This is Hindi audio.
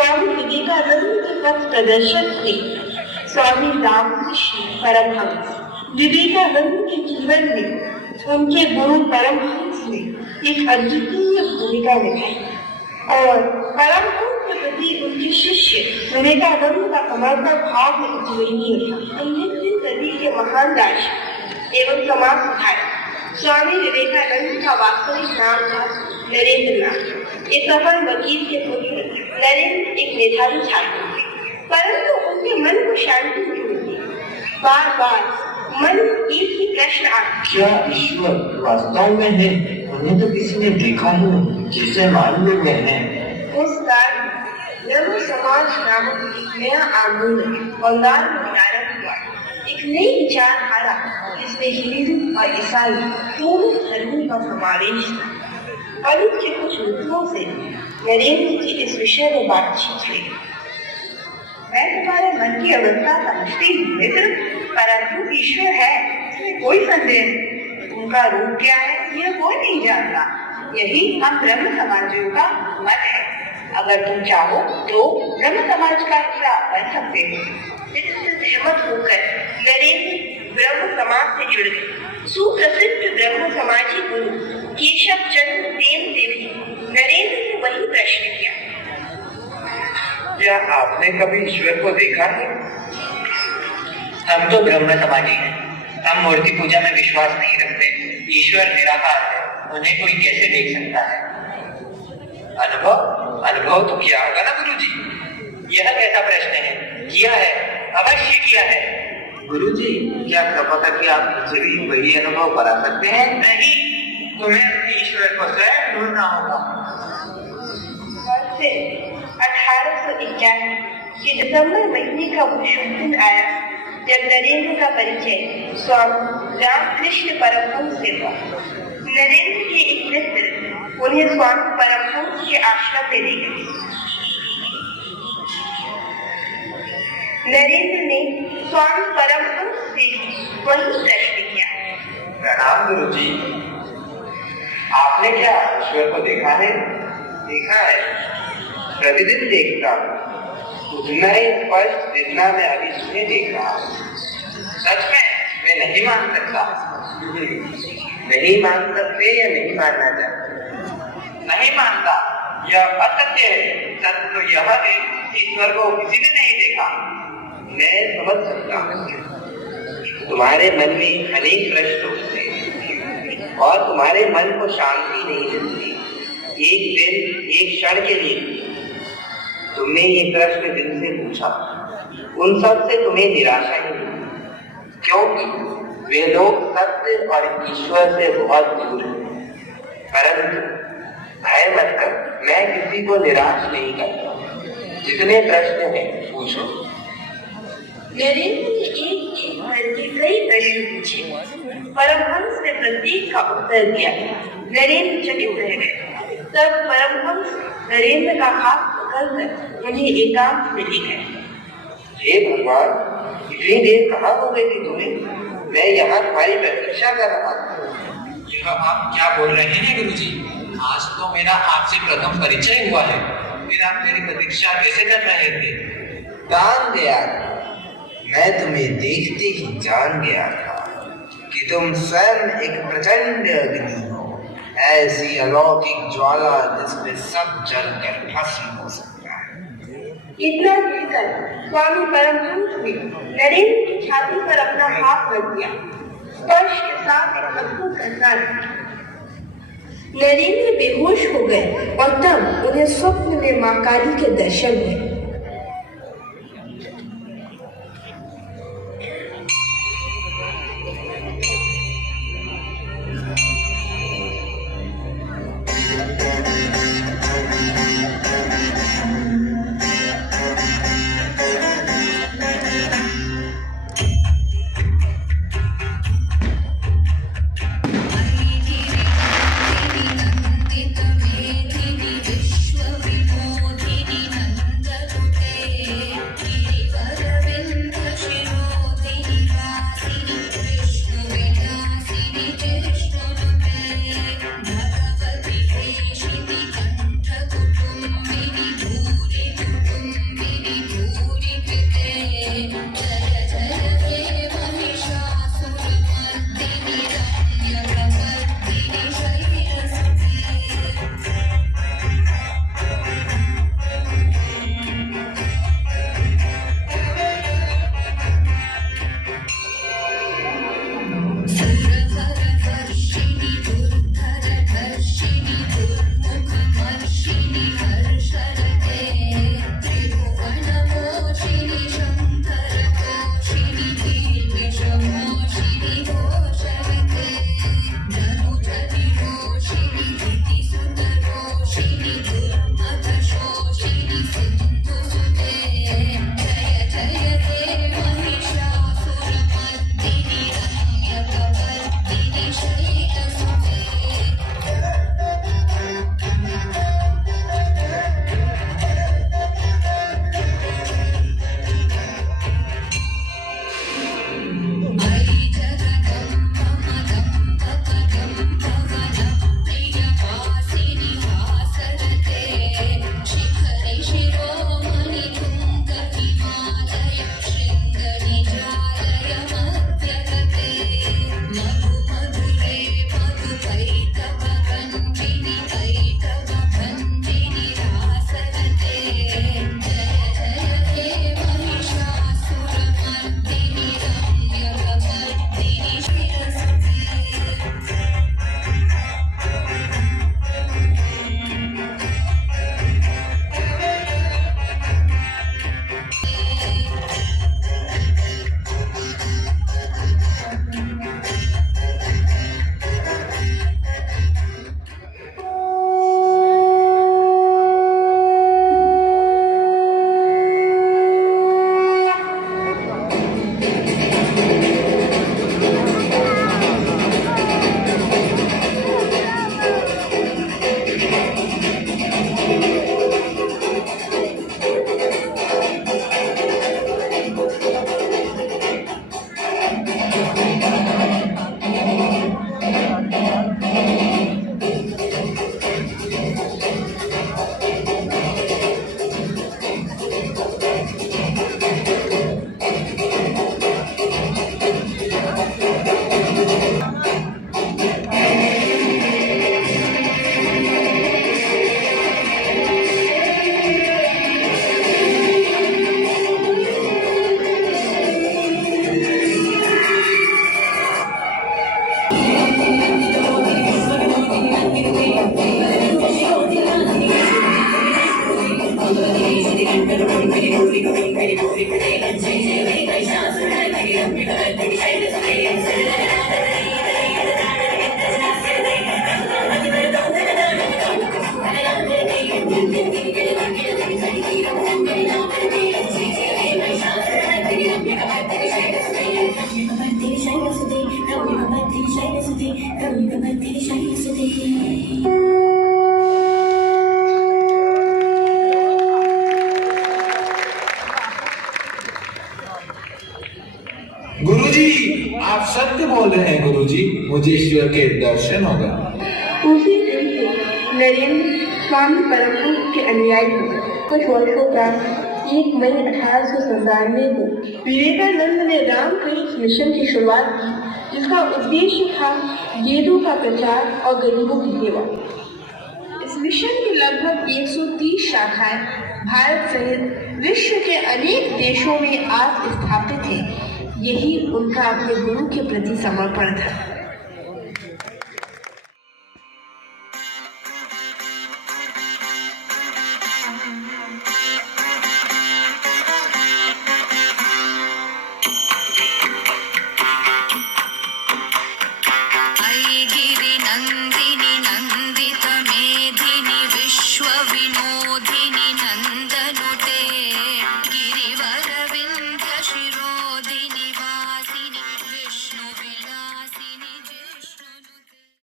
स्वामी विवेकानंद के पथ प्रदर्शक थे। स्वामी रामकृष्ण परमहंस विवेकानंद के जीवन में उनके गुरु परमहंस ने एक अद्वितीय भूमिका निभाई और परमहंस के प्रति उनके शिष्य विवेकानंद का समर्पण भाव अतुलनीय था। 19वीं सदी के महान दार्शनिक एवं समाज सुधारक स्वामी विवेकानंद का वास्तविक नाम था नरेंद्र नाथ। एक सफल वकील के पुत्र नरेंद्र एक मेधावी छात्र थे, परंतु उनके मन को शांति नहीं मिली। बार बार मन एक ही प्रश्न आता, क्या ईश्वर वास्तव में है? उन्हें तो किसी ने देखा ही नहीं, जिसे मालूम है। उस कारण ब्रह्म समाज नामक एक नया आंदोलन बंगाल में प्रारंभ हुआ। एक नई विचारधारा जिसमें हिंदू और ईसाई दोनों धर्मों का समावेश था। और इसके कुछ मित्रों से नरेंद्र की इस विषय में बातचीत हुई। मैं तुम्हारे मन की अवस्था समझती हूँ मित्र, परंतु ईश्वर है इसमें कोई संदेह नहीं। उनका रूप क्या है यह कोई नहीं जानता। यही हम ब्रह्म समाजियों का मत है। अगर तुम चाहो तो ब्रह्म समाज का हिस्सा बन सकते हो। इससे सहमत होकर नरेंद्र ब्रह्म समाज से जुड़ गए। सुप्रसिद्ध ब्रह्म समाजी गुरु केशव चंद्र सेन से भी नरेंद्र ने वही प्रश्न किया, क्या आपने कभी ईश्वर को देखा है? हम तो ब्रह्म समाजी हैं। हम मूर्ति पूजा में विश्वास नहीं रखते। ईश्वर निराकार है, उन्हें कोई कैसे देख सकता है? अनुभव तो किया होगा ना गुरुजी? यह कैसा प्रश्न है? किया है, अवश्य किया है। गुरुजी, क्या पता कि आप मुझे भी वही अनुभव करा सकते हैं? नहीं, तुम्हें अपने ईश्वर को स्वयं ढूंढना होगा। 1851 के दिसंबर महीने का वो शुभ दिन आया जब नरेंद्र का परिचय स्वामी रामकृष्ण परमहंस से हुआ। नरेंद्र के एक मित्र उन्हें स्वामी परमहंस के आश्रम में ले गए। नरेंद्र ने स्वामी परमहंस से वही प्रश्न किया। प्रणाम गुरुजी, आपने क्या ईश्वर को देखा है? देखा है, प्रतिदिन देखता हूँ। उतना ही स्पष्ट जितना मैं अभी सुने देख रहा हूँ। सच में मैं नहीं मान सकता। नहीं मान सकते या नहीं मानना चाहते? नहीं मानता, यह असत्य है। सत्य तो यह है कि ईश्वर को किसी ने नहीं देखा। मैं समझ सकता हूँ तुम्हारे मन में अनेक प्रश्न उठते हैं और तुम्हारे मन को शांति नहीं मिलती। एक दिन, एक क्षण के लिए तुमने ये प्रश्न जिनसे पूछा, उन सब से तुम्हें निराशा ही मिली, क्योंकि वे लोग सत्य और ईश्वर से बहुत दूर हैं। परंतु भय मत कर, मैं किसी को निराश नहीं करता। जितने प्रश्न हैं पूछो। नरेंद्र ने एक करके कई प्रश्न पूछे। परमहंस ने प्रत्येक का उत्तर दिया। नरेंद्र चकित रह गए। तब परमहंस नरेंद्र का हाथ पकड़कर उन्हें एकांत में ले गए। हे भगवान, इतनी देर कहाँ हो गई थी तुम्हें? मैं यहाँ तुम्हारी प्रतीक्षा कर रहा था। यह आप क्या बोल रहे हैं गुरुजी? आज तो मेरा आपसे प्रथम परिचय हुआ है, फिर आप मेरी प्रतीक्षा कैसे कर रहे थे? जान गया था, मैं तुम्हें देखते ही जान गया था कि तुम स्वयं एक प्रचंड अग्नि हो, ऐसी अलौकिक ज्वाला जिसमें सब जलकर भस्म हो सकता है। इतना कहकर स्वामी परमहंस ने नरेंद्र की छाती पर अपना हाथ रख दिया। स्पर्श के साथ एक अद्भुत घटना घटी। नरेंद्र बेहोश हो गए और तब उन्हें स्वप्न में मां काली के दर्शन हुए। गुरुजी, आप सत्य बोल रहे हैं गुरुजी, मुझे ईश्वर के दर्शन होगा। उसी दिन से नरेंद्र स्वामी परमहंस के अनुयायी हुए। कुछ वर्षों बाद 1 मई 1897 को विवेकानंद ने रामकृष्ण मिशन की शुरुआत की, जिसका उद्देश्य था वेदों का प्रचार और गरीबों की सेवा। इस मिशन की लगभग 130 शाखाएं भारत सहित विश्व के अनेक देशों में आज स्थापित हैं। यही उनका अपने गुरु के प्रति समर्पण था।